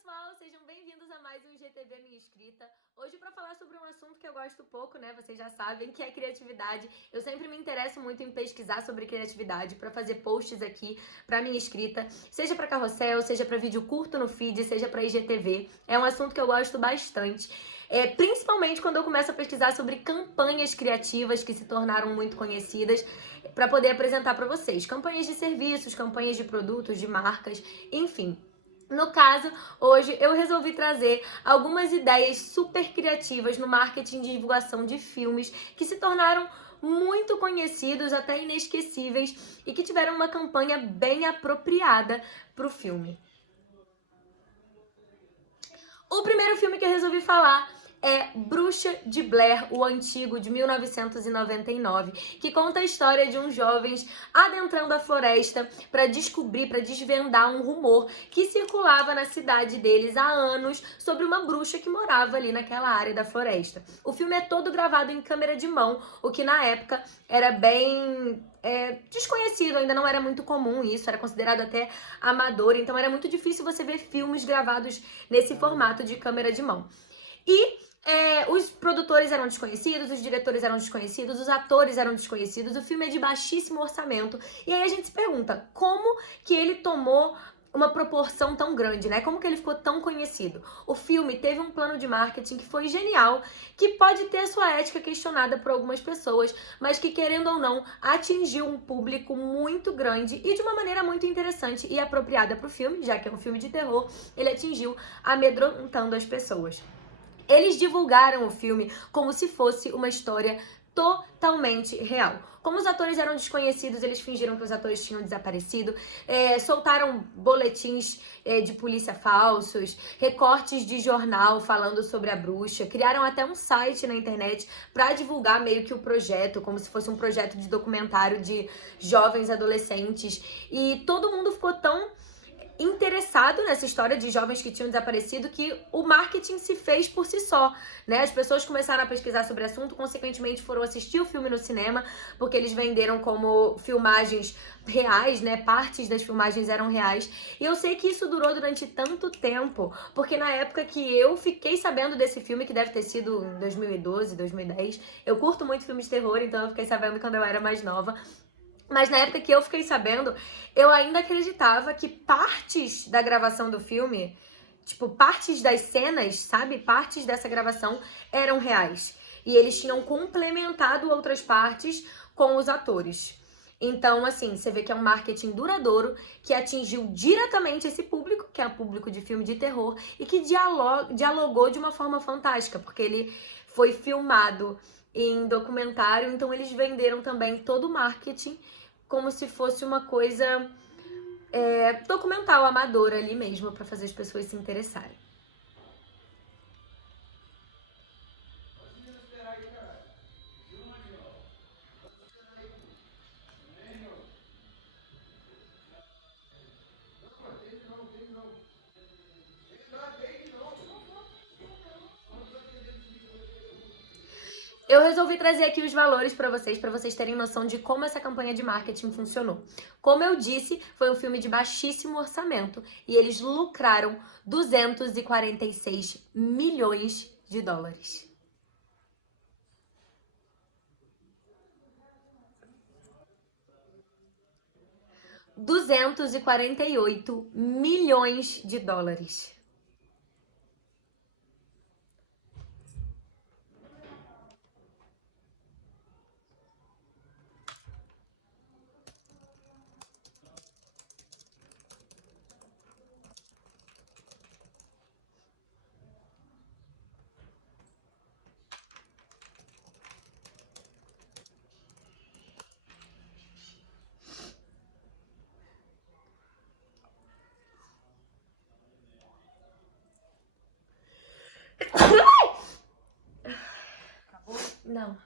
pessoal, sejam bem-vindos a mais um GTV Minha Escrita. Hoje para falar sobre um assunto que eu gosto pouco, né, vocês já sabem, que é criatividade. Eu sempre me interesso muito em pesquisar sobre criatividade para fazer posts aqui para Minha Escrita, seja para carrossel, seja para vídeo curto no feed, seja para IGTV. É um assunto que eu gosto bastante. Principalmente quando eu começo a pesquisar sobre campanhas criativas que se tornaram muito conhecidas para poder apresentar para vocês. Campanhas de serviços, campanhas de produtos, de marcas, enfim. No caso, hoje eu resolvi trazer algumas ideias super criativas no marketing de divulgação de filmes que se tornaram muito conhecidos, até inesquecíveis, e que tiveram uma campanha bem apropriada para o filme. O primeiro filme que eu resolvi falar é Bruxa de Blair, o antigo, de 1999, que conta a história de uns jovens adentrando a floresta para descobrir, para desvendar um rumor que circulava na cidade deles há anos sobre uma bruxa que morava ali naquela área da floresta. O filme é todo gravado em câmera de mão, o que na época era bem desconhecido, ainda não era muito comum isso, era considerado até amador, então era muito difícil você ver filmes gravados nesse formato de câmera de mão. E os produtores eram desconhecidos, os diretores eram desconhecidos, os atores eram desconhecidos, o filme é de baixíssimo orçamento. E aí a gente se pergunta, como que ele tomou uma proporção tão grande, né? Como que ele ficou tão conhecido? O filme teve um plano de marketing que foi genial, que pode ter sua ética questionada por algumas pessoas, mas que, querendo ou não, atingiu um público muito grande e de uma maneira muito interessante e apropriada para o filme, já que é um filme de terror, ele atingiu amedrontando as pessoas. Eles divulgaram o filme como se fosse uma história totalmente real. Como os atores eram desconhecidos, eles fingiram que os atores tinham desaparecido, soltaram boletins de polícia falsos, recortes de jornal falando sobre a bruxa, criaram até um site na internet para divulgar meio que o projeto, como se fosse um projeto de documentário de jovens adolescentes. E todo mundo ficou tão interessado nessa história de jovens que tinham desaparecido que o marketing se fez por si só, né? As pessoas começaram a pesquisar sobre o assunto, consequentemente foram assistir o filme no cinema, porque eles venderam como filmagens reais, né? Partes das filmagens eram reais. E eu sei que isso durou durante tanto tempo, porque na época que eu fiquei sabendo desse filme, que deve ter sido em 2012, 2010, eu curto muito filmes de terror, então eu fiquei sabendo quando eu era mais nova. Mas na época que eu fiquei sabendo, eu ainda acreditava que partes da gravação do filme, tipo, partes das cenas, sabe? Partes dessa gravação eram reais. E eles tinham complementado outras partes com os atores. Então, assim, você vê que é um marketing duradouro, que atingiu diretamente esse público, que é o público de filme de terror, e que dialogou de uma forma fantástica, porque ele foi filmado em documentário, então eles venderam também todo o marketing como se fosse uma coisa documental, amadora ali mesmo, para fazer as pessoas se interessarem. Eu resolvi trazer aqui os valores para vocês terem noção de como essa campanha de marketing funcionou. Como eu disse, foi um filme de baixíssimo orçamento e eles lucraram 246 milhões de dólares. 248 milhões de dólares. Não.